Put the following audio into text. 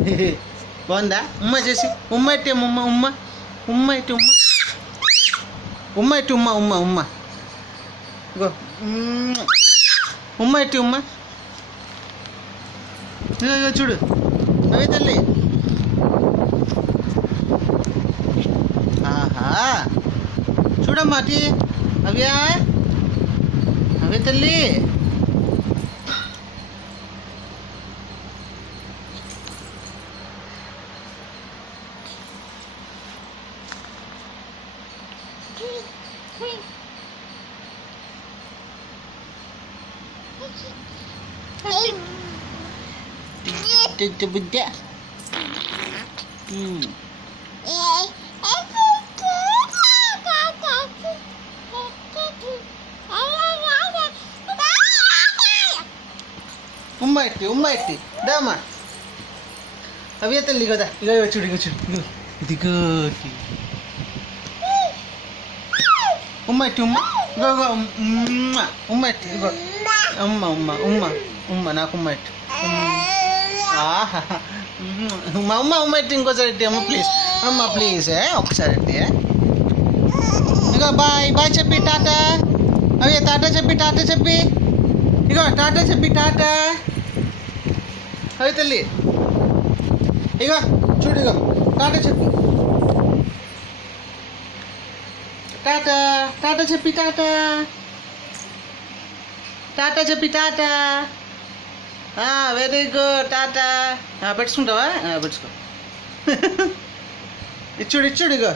బాగుందా? ఉమ్మ చేసి ఉమ్మ ఎట్టి ఉమ్మ ఉమ్మ ఉమ్మ ఎట్టి ఉమ్మ ఉమ్మ ఎట్టి ఉమ్మ ఉమ్మ ఉమ్మ ఇగో ఉమ్మ ఎట్టి ఉమ్మ. ఇగో చూడు అవే తల్లి. ఆహా చూడమ్మా అటి అవ్యా అవే తల్లి. బుద్ధ ఉమ్మ ఎట్టి దామా అవే తల్లి కదా. ఇగో చూడు ఇగో చూడు ఇగో ఇదిగో ఉమ్మ ఎట్టి ఉమ్మ ఇగో ఇగో ఉమ్మ ఎట్టి ఇగో ఉమ్మ ఉమ్మ ఉమ్మ ఉమ్మ నాకు ఉమ్మ ఎట్టి ఆహా ఉమ్మ ఉమ్మ ఉమ్మ ఎట్టి ఇంకోసారి ఎట్టి అమ్మ ప్లీజ్ అమ్మ ప్లీజ్ ఒకసారి ఎట్టి. ఇగో బాయ్ బాయ్ చెప్పి టాటా. అవే టాటా చెప్పి ఇగో టాటా చెప్పి టాటా. అవి తల్లి ఇగో చూడు ఇగో టాటా చెప్పి టాటా. టాటా చెప్పి టాటా. టాటా చెప్పి టాటా. Very good Tata. పెట్టుకుంటావా? పెట్టుకో. ఇచ్చుడు ఇగో